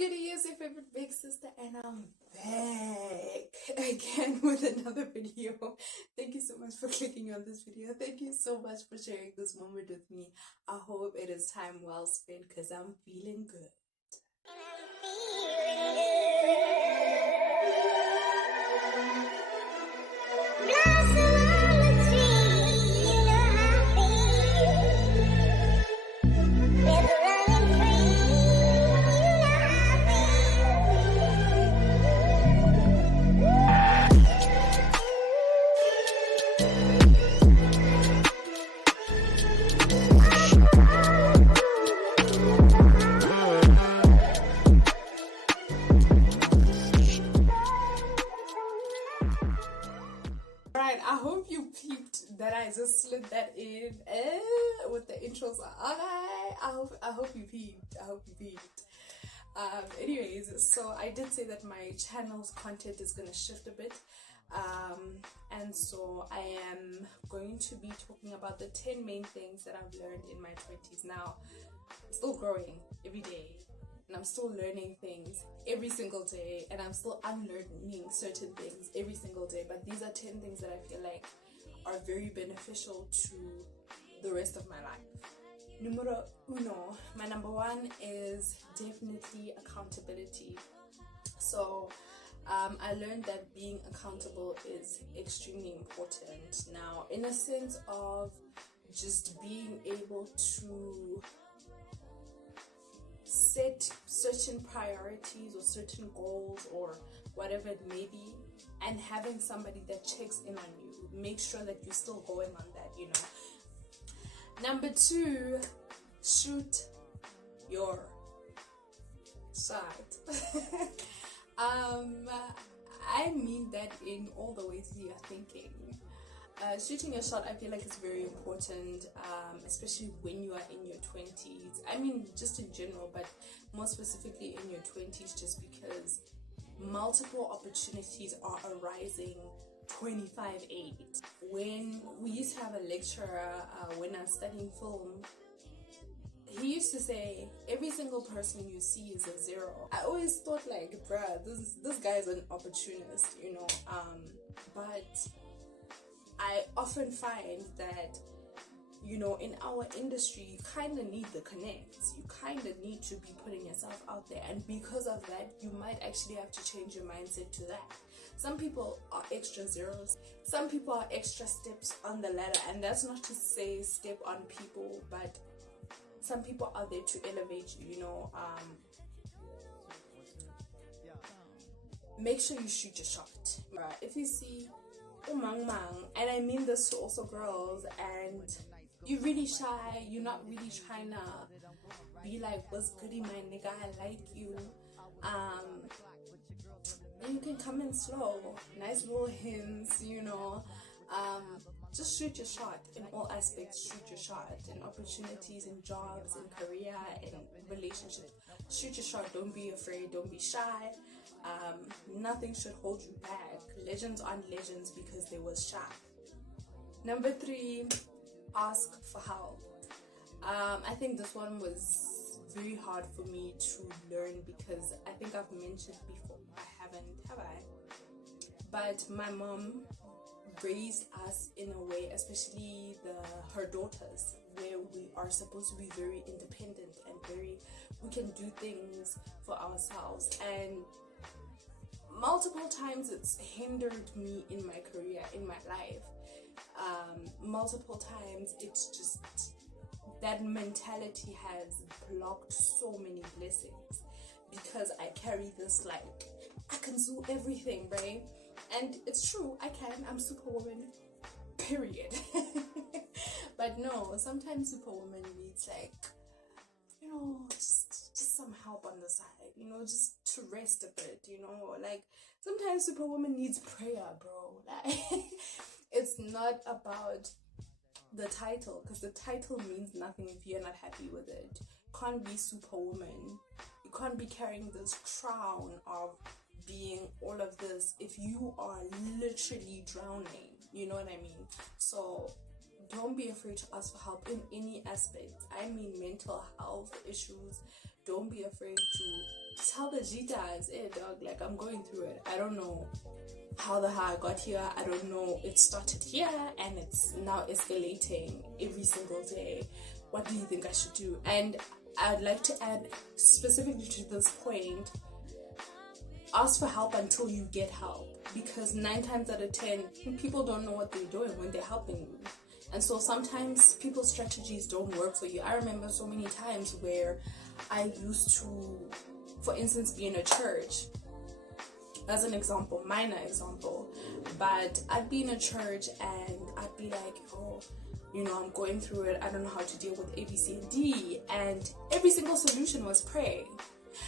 good? It's your favorite big sister, and I'm back again with another video. Thank you so much for clicking on this video. Thank you so much for sharing this moment with me. I hope it is time well spent because I'm feeling good. I hope you peeped that I just slid that in with the intros. I hope you peeped. Anyways, so I did say that my channel's content is gonna shift a bit, and so I am going to be talking about the 10 main things that I've learned in my 20s. Now, I'm still growing every day, and I'm still learning things every single day, and I'm still unlearning certain things every single day, but these are 10 things that I feel like are very beneficial to the rest of my life. Numero uno, my number one is definitely accountability. So I learned that being accountable is extremely important. Now, in a sense of just being able to set certain priorities or certain goals or whatever it may be, and having somebody that checks in on you, make sure that you're still going on that, you know. Number two, shoot your shot. I mean that in all the ways you are thinking. Shooting your shot, I feel like, is very important, especially when you are in your 20s. I mean, just in general, but more specifically in your 20s, just because multiple opportunities are arising 25/8. When we used to have a lecturer when I was studying film, he used to say, every single person you see is a zero. I always thought, like, bruh, this guy is an opportunist, you know, but I often find that, you know, in our industry, you kind of need the connects. You kind of need to be putting yourself out there. And because of that, you might actually have to change your mindset to that. Some people are extra zeros. Some people are extra steps on the ladder. And that's not to say step on people, but some people are there to elevate you, you know. Make sure you shoot your shot. If you see and I mean this to also girls, and you're really shy, you're not really trying to be like, what's goody, my nigga, I like you, and you can come in slow, nice little hints, you know. Just shoot your shot in all aspects. Shoot your shot in opportunities, in jobs, in career, in relationships. Shoot your shot. Don't be afraid, don't be shy. Nothing should hold you back. Legends aren't legends because they were shy. Number three, ask for help. I think this one was very hard for me to learn because I think I've mentioned before, I haven't, have I? But my mom raised us in a way, especially her daughters, where we are supposed to be very independent and we can do things for ourselves, and multiple times it's hindered me in my career, in my life. Multiple times it's just that mentality has blocked so many blessings because I carry this like, I can do everything, right? And it's true, I can. I'm Superwoman, period. But no, sometimes Superwoman needs, like, you know, just some help on the side, you know, just to rest a bit, you know. Like, sometimes Superwoman needs prayer, bro. Like, it's not about the title, because the title means nothing if you're not happy with it. You can't be Superwoman. You can't be carrying this crown of being all of this if you are literally drowning, you know what I mean? So don't be afraid to ask for help in any aspect. I mean, mental health issues. Don't be afraid to tell the Jitas, hey dog, like, I'm going through it. I don't know how the hell I got here. I don't know. It started here and it's now escalating every single day. What do you think I should do? And I'd like to add specifically to this point, ask for help until you get help, because 9 times out of 10 people don't know what they're doing when they're helping you. And so sometimes people's strategies don't work for you. I remember so many times where I used to, for instance, be in a church, as an example, minor example, but I'd be in a church and I'd be like, oh, you know, I'm going through it, I don't know how to deal with A, B, C, and D, and every single solution was pray.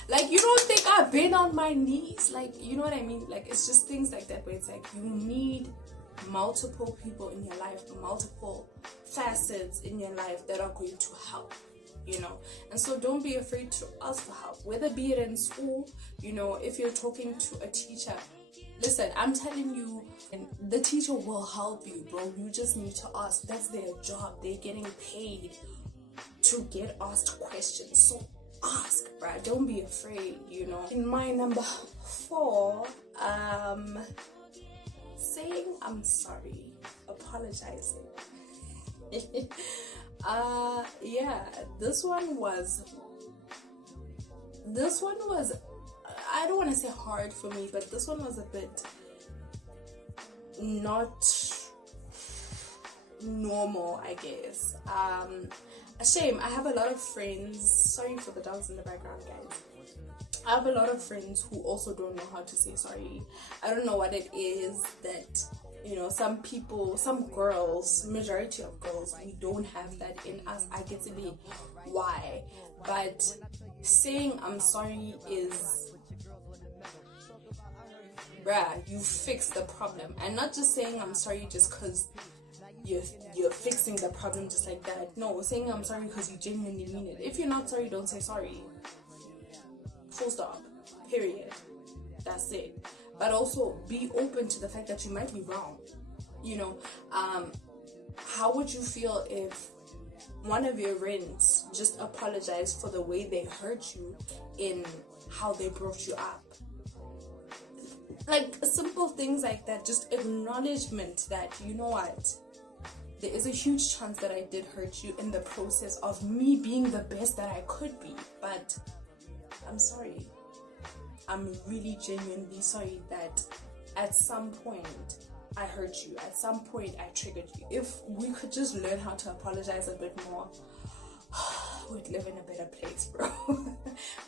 Like, you don't think I've been on my knees? Like, you know what I mean? Like, it's just things like that where it's like you need multiple people in your life, multiple facets in your life that are going to help, you know. And so don't be afraid to ask for help, whether be it in school, you know, if you're talking to a teacher. Listen, I'm telling you, and the teacher will help you, bro. You just need to ask. That's their job. They're getting paid to get asked questions. So ask, bruh. Don't be afraid, you know. In my number 4, saying I'm sorry, apologizing. Yeah, this one was, I don't want to say hard for me, but this one was a bit not normal, I guess. A shame. I have a lot of friends, sorry for the dogs in the background, guys. I have a lot of friends who also don't know how to say sorry. I don't know what it is that, you know, some people, some girls, majority of girls, we don't have that in us. I get to be why, but saying I'm sorry is, bruh, you fix the problem. And not just saying I'm sorry just because you're fixing the problem just like that. No, saying I'm sorry because you genuinely mean it. If you're not sorry, don't say sorry. Full stop. Period. That's it. But also be open to the fact that you might be wrong. You know, how would you feel if one of your friends just apologized for the way they hurt you in how they brought you up? Like simple things like that, just acknowledgement that, you know what, there is a huge chance that I did hurt you in the process of me being the best that I could be, but I'm sorry. I'm really genuinely sorry that at some point I hurt you, at some point I triggered you. If we could just learn how to apologize a bit more, we'd live in a better place, bro.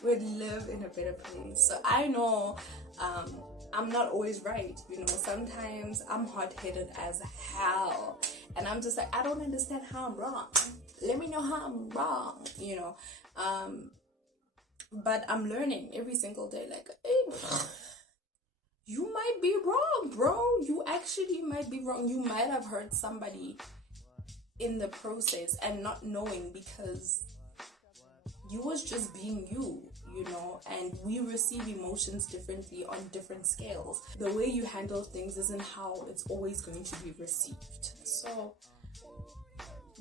We'd live in a better place. So I know I'm not always right, you know. Sometimes I'm hard-headed as hell and I'm just like, I don't understand how I'm wrong. Let me know how I'm wrong, you know. But I'm learning every single day, like, hey, you might be wrong, bro. You actually might be wrong. You might have hurt somebody in the process and not knowing, because you was just being you, you know, and we receive emotions differently on different scales. The way you handle things isn't how it's always going to be received. So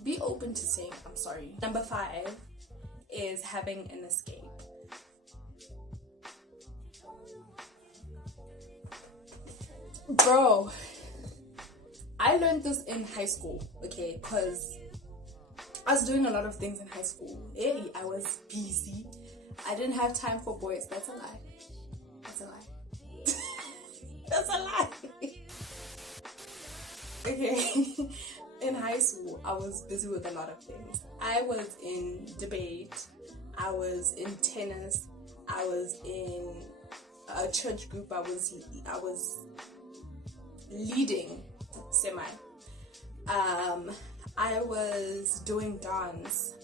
be open to saying I'm sorry. Number 5 is having an escape. Bro, I learned this in high school, okay, because I was doing a lot of things in high school. Hey, I was busy. I didn't have time for boys. That's a lie. That's a lie. That's a lie. Okay. In high school, I was busy with a lot of things. I was in debate. I was in tennis. I was in a church group. I was leading semi. I was doing dance,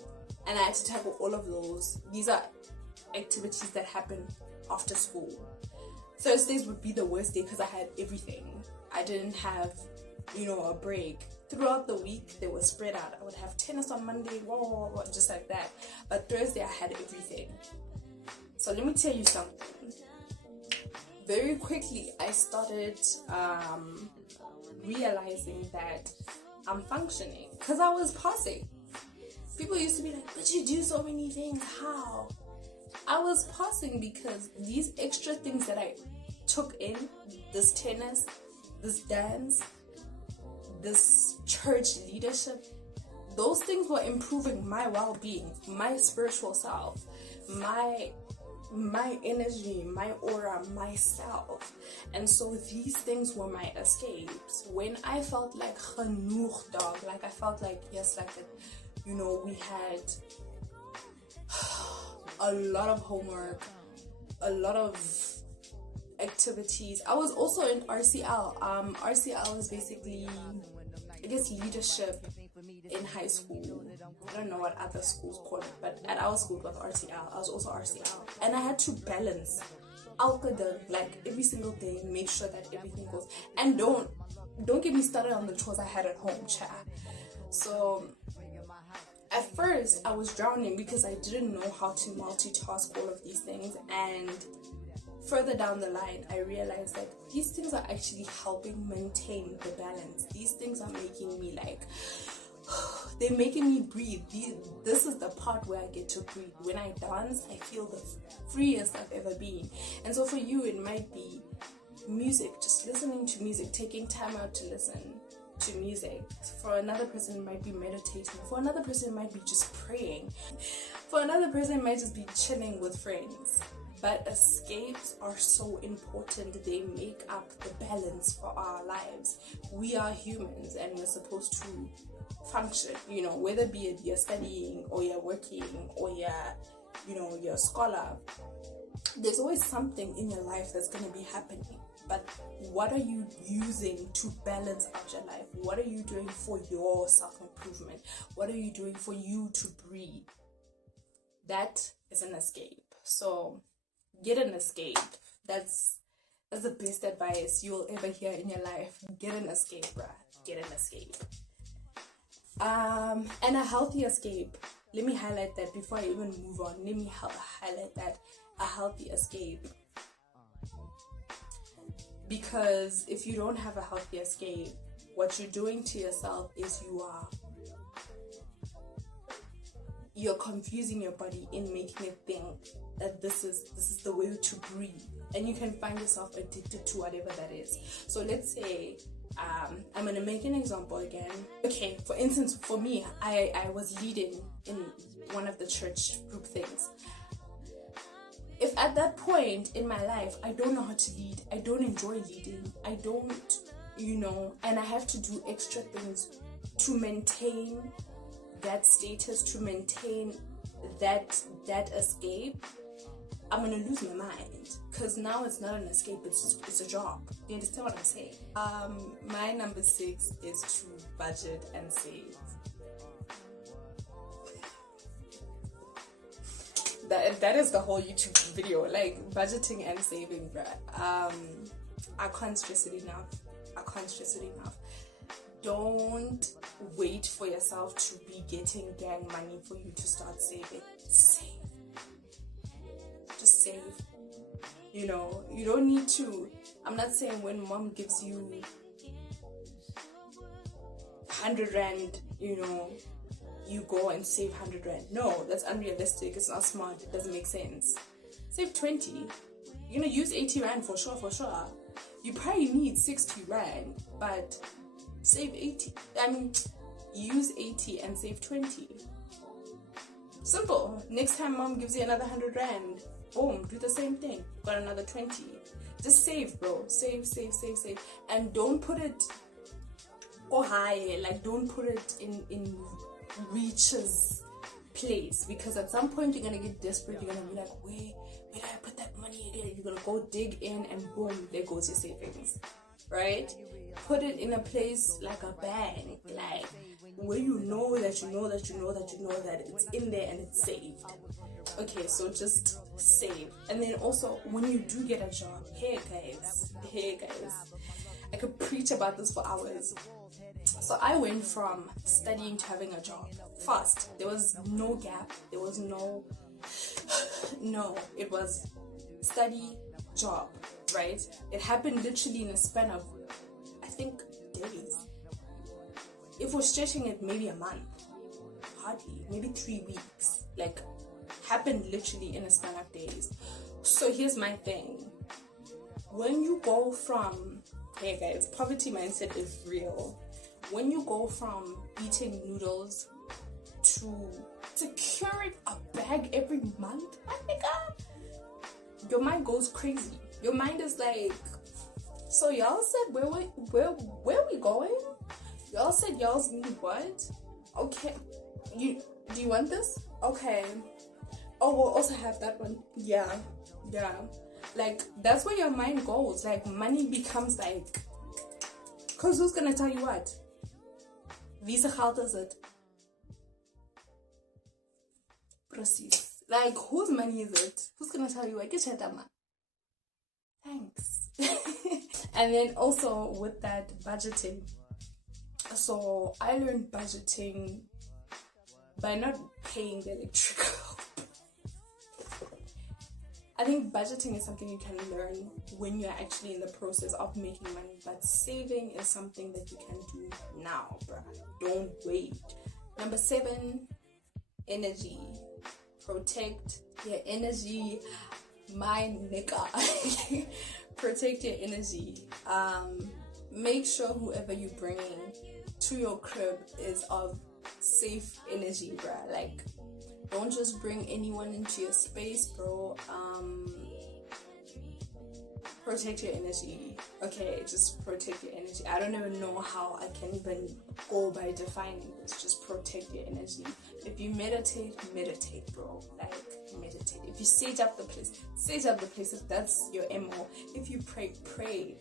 and I had to tackle all of those. These are activities that happen after school. Thursdays would be the worst day because I had everything. I didn't have, you know, a break. Throughout the week, they were spread out. I would have tennis on Monday, whoa, just like that. But Thursday, I had everything. So let me tell you something. Very quickly, I started realizing that I'm functioning because I was passing. People used to be like, but you do so many things, how? I was passing because these extra things that I took in, this tennis, this dance, this church leadership, those things were improving my well-being, my spiritual self, my energy, my aura, myself. And so these things were my escapes. When I felt like genoeg, dog, like I felt like, yes, like that, you know, we had a lot of homework, a lot of activities. I was also in RCL. RCL is basically, I guess, leadership in high school. I don't know what other schools call it, but at our school it was RCL. I was also RCL, and I had to balance like every single day, make sure that everything goes. And don't get me started on the chores I had at home, chat. So at first I was drowning because I didn't know how to multitask all of these things, and further down the line I realized that these things are actually helping maintain the balance. These things are making me like, they're making me breathe. This is the part where I get to breathe. When I dance, I feel the freest I've ever been. And so for you, it might be music, just listening to music, taking time out to listen to music. For another person, it might be meditating. For another person, it might be just praying. For another person, it might just be chilling with friends. But escapes are so important. They make up the balance for our lives. We are humans and we're supposed to function, you know, whether be it you're studying or you're working or you're a scholar. There's always something in your life that's going to be happening. But what are you using to balance out your life? What are you doing for your self-improvement? What are you doing for you to breathe? That is an escape. So get an escape. That's the best advice you'll ever hear in your life. Get an escape, bruh. Get an escape. And a healthy escape. Let me highlight that before I even move on. Let me highlight that. A healthy escape. Because if you don't have a healthy escape, what you're doing to yourself is you're confusing your body in making it think that this is the way to breathe, and you can find yourself addicted to whatever that is. So let's say I'm gonna make an example again. Okay, for instance, for me, I was leading in one of the church group things. If at that point in my life I don't know how to lead, I don't enjoy leading, I don't, and I have to do extra things to maintain that status, to maintain that escape, I'm gonna lose my mind, because now it's not an escape, it's a job. You understand what I'm saying? My number 6 is to budget and save. That is the whole YouTube video, like budgeting and saving, bruh. I can't stress it enough. Don't wait for yourself to be getting gang money for you to start saving. Save. Just save. You don't need to. I'm not saying when mom gives you 100 rand, you go and save 100 rand. No, that's unrealistic. It's not smart. It doesn't make sense. Save 20. You're gonna use 80 rand for sure. You probably need 60 rand, but save 80. Use 80 and save 20. Simple. Next time mom gives you another 100 rand, boom, do the same thing. Got another 20. Just save, bro. Save. And don't put it high. Like, don't put it in reaches place, because at some point you're gonna get desperate. You're gonna be like, where did I put that money again? You're gonna go dig in, and boom, there goes your savings, right? Put it in a place like a bank, like where you know that it's in there and it's saved. Okay, so just save. And then also, when you do get a job, hey guys, I could preach about this for hours. So I went from studying to having a job fast. There was no gap. There was no, it was study, job, right? It happened literally in a span of, I think, days. if we're stretching it, maybe a month, hardly, maybe 3 weeks, like happened literally in a span of days. So here's my thing. When you go from, hey guys, poverty mindset is real. When you go from eating noodles to securing a bag every month, my nigga, your mind goes crazy. Your mind is like, so y'all said where we going? Y'all said y'all's need what? Okay, do you want this? Okay. Oh, we'll also have that one. Yeah. Like, that's where your mind goes. Like, money becomes like, because who's gonna tell you what? Visa geld is it? Precies. Like, whose money is it? Who's gonna tell you what? Get your man. Thanks. And then also with that budgeting. So I learned budgeting by not paying the electrical. I think budgeting is something you can learn when you're actually in the process of making money, but saving is something that you can do now, bruh. Don't wait. Number 7, energy. Protect your energy, my nigga. Protect your energy. Make sure whoever you bring to your crib is of safe energy, bruh. Like, don't just bring anyone into your space, bro. Protect your energy. Okay, just protect your energy. I don't even know how I can even go by defining this. Just protect your energy. If you meditate, bro. Like, meditate. If you sage up the place. If that's your MO. If you pray,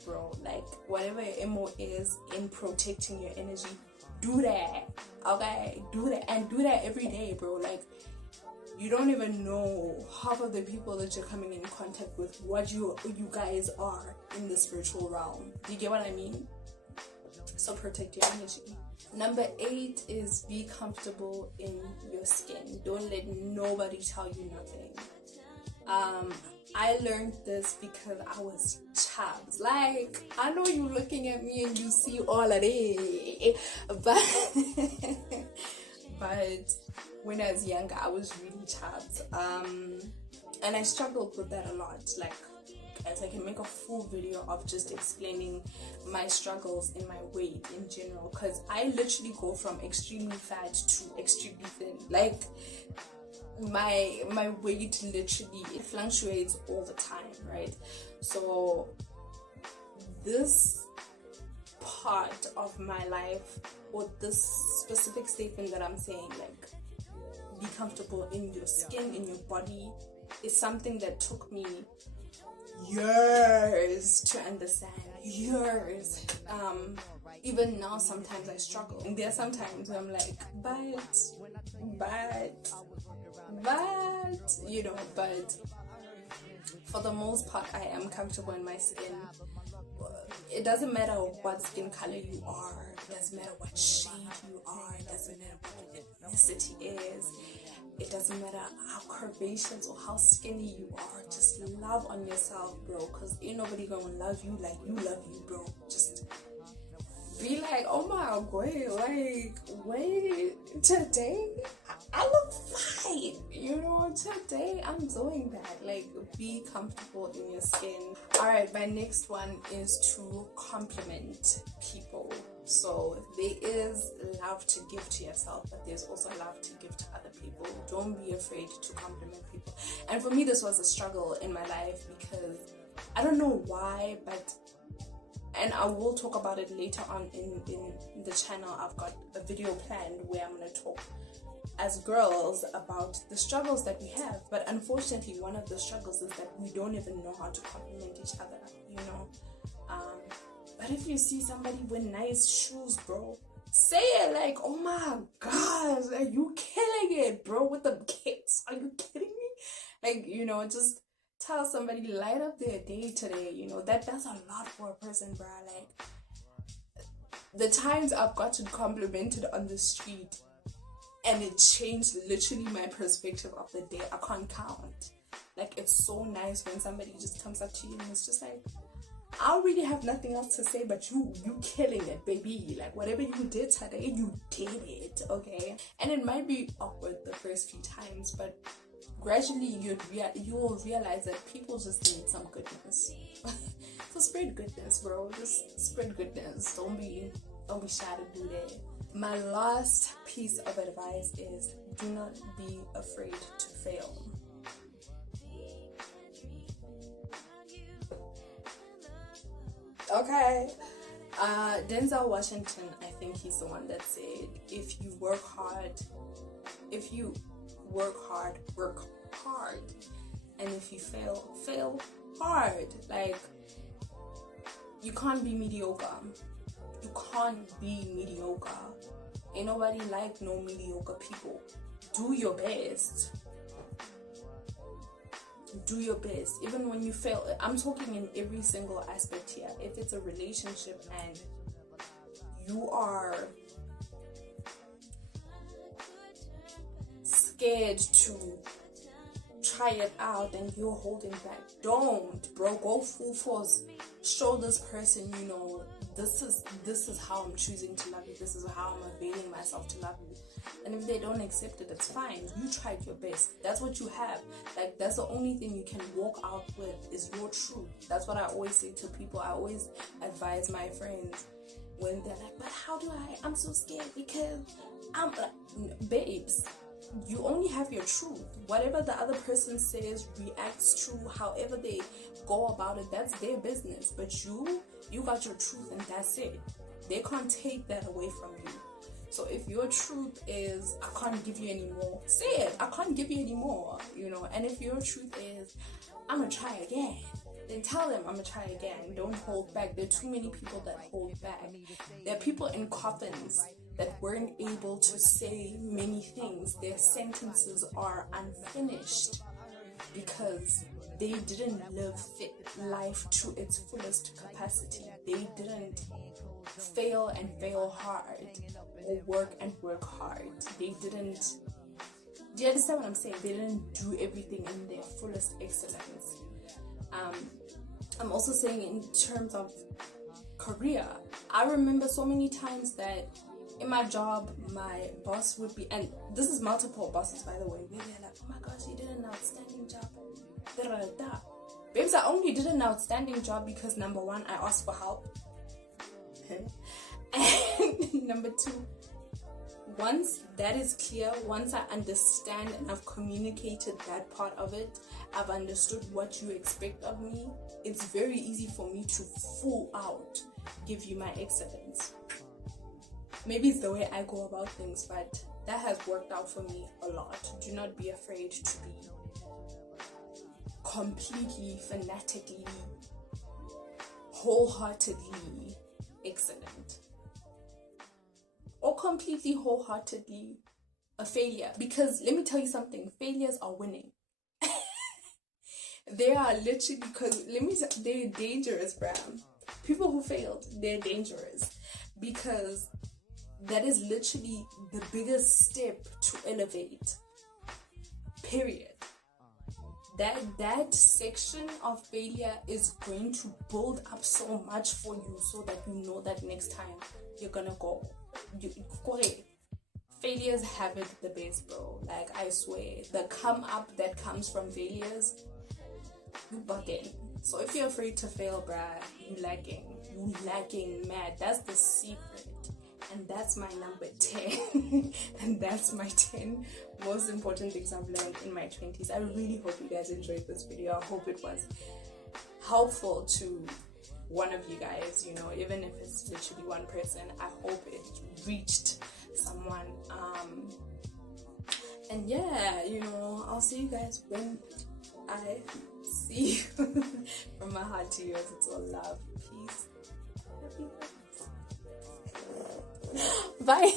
bro. Like, whatever your MO is in protecting your energy, do that. Okay? Do that. And do that every day, bro. Like, you don't even know half of the people that you're coming in contact with, what you guys are in the spiritual realm. Do you get what I mean? So protect your energy. Number 8 is be comfortable in your skin. Don't let nobody tell you nothing. I learned this because I was chabs. Like, I know you looking at me and you see all of it, but when I was younger, I was really chabs. And I struggled with that a lot. Like, as I can make a full video of just explaining my struggles in my weight in general, because I literally go from extremely fat to extremely thin. Like, my weight literally, it fluctuates all the time, right? So this part of my life, or this specific statement that I'm saying, like, be comfortable in your skin, in your body, is something that took me years to understand. Years. Even now, sometimes I struggle. And there are sometimes I'm like, but, you know, but for the most part, I am comfortable in my skin. It doesn't matter what skin color you are. It doesn't matter what shade you are. It doesn't matter what your ethnicity is. It doesn't matter how curvaceous or how skinny you are. Just love on yourself, bro. Because ain't nobody gonna love you like you love you, bro. Just be like, oh my god, wait, today I look fine. You know, today I'm doing that. Like, be comfortable in your skin. Alright, my next one is to compliment people. So there is love to give to yourself, but there's also love to give to other people. Don't be afraid to compliment people. And for me, this was a struggle in my life because I don't know why, but, and I will talk about it later on in the channel. I've got a video planned where I'm going to talk as girls about the struggles that we have. But unfortunately, one of the struggles is that we don't even know how to compliment each other, you know. But if you see somebody with nice shoes, bro, say it like, oh my gosh, are you killing it, bro, with the kicks? Are you kidding me? Like, you know, just tell somebody, light up their day today, you know. That does a lot for a person, bro. Like, the times I've gotten complimented on the street and it changed literally my perspective of the day, I can't count. Like, it's so nice when somebody just comes up to you and it's just like, I already have nothing else to say, but you killing it, baby. Like, whatever you did today, you did it, okay? And it might be awkward the first few times, but gradually you'll realize that people just need some goodness. So spread goodness, bro. Just spread goodness. Don't be shy to do that. My last piece of advice is do not be afraid to fail. Okay. Denzel Washington, I think he's the one that said, if you work hard, work hard. And if you fail hard. Like, you can't be mediocre. You can't be mediocre. Ain't nobody like no mediocre people. Do your best. Do your best. Even when you fail, I'm talking in every single aspect here. If it's a relationship and you are scared to try it out and you're holding back, don't, bro. Go full force. Show this person, you know, this is how I'm choosing to love you. This is how I'm availing myself to love you. And if they don't accept it, it's fine. You tried your best. That's what you have. Like, that's the only thing you can walk out with is your truth. That's what I always say to people. I always advise my friends when they're like, but how do I'm so scared because I'm like, babes, you only have your truth. Whatever the other person says, reacts to, however they go about it, that's their business. But you got your truth and that's it. They can't take that away from you. So if your truth is, I can't give you any more, say it. I can't give you any more, you know. And if your truth is, I'm gonna try again, then tell them I'm gonna try again. Don't hold back. There are too many people that hold back. There are people in coffins that weren't able to say many things. Their sentences are unfinished because they didn't live life to its fullest capacity. They didn't fail and fail hard, or work and work hard. They didn't, do you understand what I'm saying? They didn't do everything in their fullest excellence. I'm also saying in terms of career, I remember so many times that in my job, my boss would be, and this is multiple bosses by the way, where they're like, oh my gosh, you did an outstanding job. Babes, I only did an outstanding job because number one, I asked for help. And number two, once that is clear, once I understand and I've communicated that part of it, I've understood what you expect of me, it's very easy for me to full out give you my excellence. Maybe it's the way I go about things, but that has worked out for me a lot. Do not be afraid to be completely, fanatically, wholeheartedly excellent, or completely wholeheartedly a failure. Because let me tell you something, failures are winning. They are literally, because they're dangerous, bruh. People who failed, they're dangerous, because that is literally the biggest step to elevate, period. That section of failure is going to build up so much for you, so that you know that next time you're gonna go. Failures have it the best, bro. Like, I swear, the come up that comes from failures, you bugging. So if you're afraid to fail, bruh, you lacking mad. That's the secret. And that's my number 10. And that's my 10 most important things I've learned in my 20s. I really hope you guys enjoyed this video. I hope it was helpful to one of you guys, you know, even if it's literally one person. I hope it reached someone. And yeah, you know, I'll see you guys when I see you. From my heart to yours, it's all love, peace, happiness. Bye.